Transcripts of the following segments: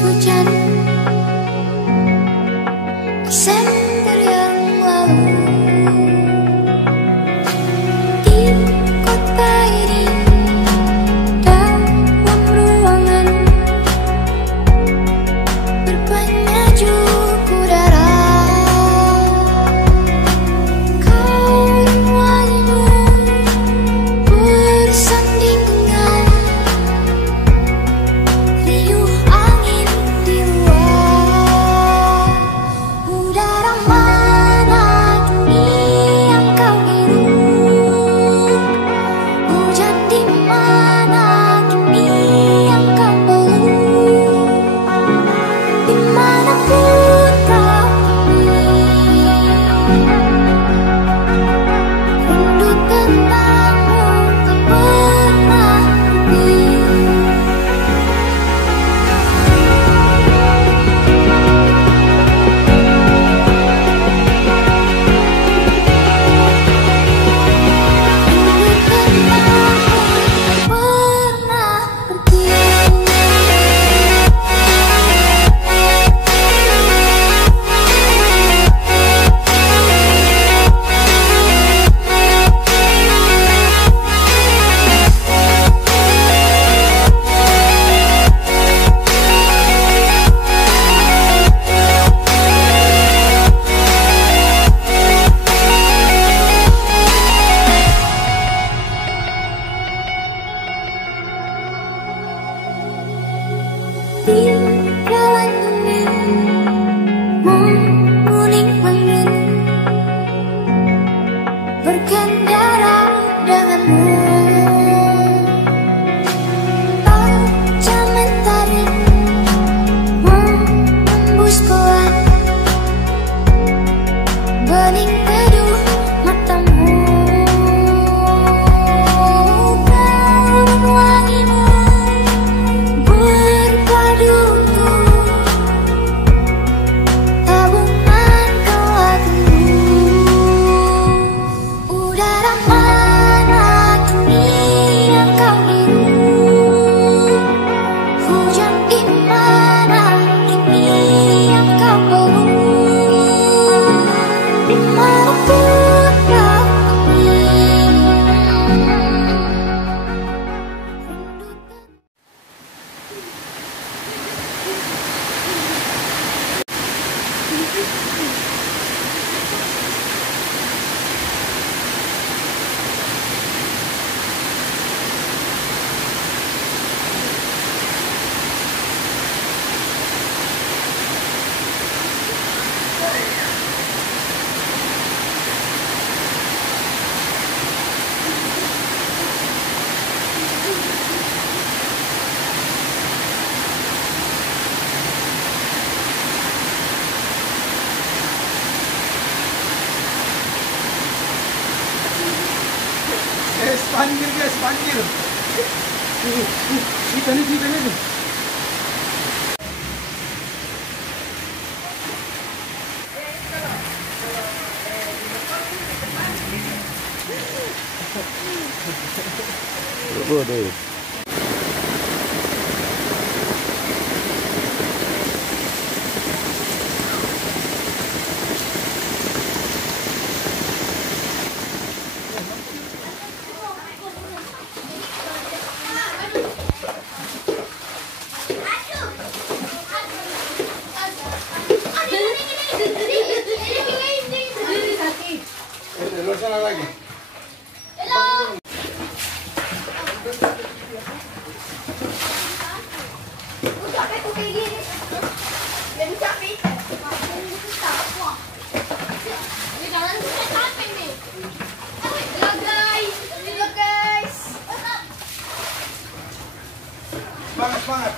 hujan Desember yang lalu. Di kota ini dalam ruangan berbanyaknya udara. Kau dan wangimu bersanding dengan riuh angin di luar. Udara mana kini yang kau hirup? Hujan di mana kini yang kau peluk? Dimanapun kau pergi, rindu tentangmu tak pernah pergi. Di jalan ini menguning angin berkendara denganmu. Tajam mentari menembus pelan bening teduh matamu. Kau dan wangimu berpadu untuk tabungan kelakumu. Udara mana kini yang kau hirup? Hujan di mana kini yang kau peluk? Dimanapun kau pergi, Panggil guys, panggil. Kita nih. Bodoh. Sana lagi. Semangat.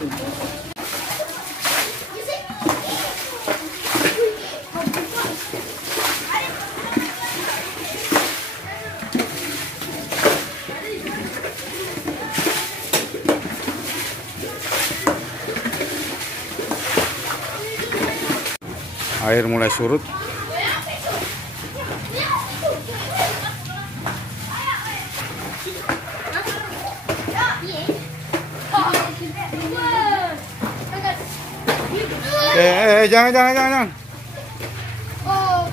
Air mulai surut. Jangan. Oh,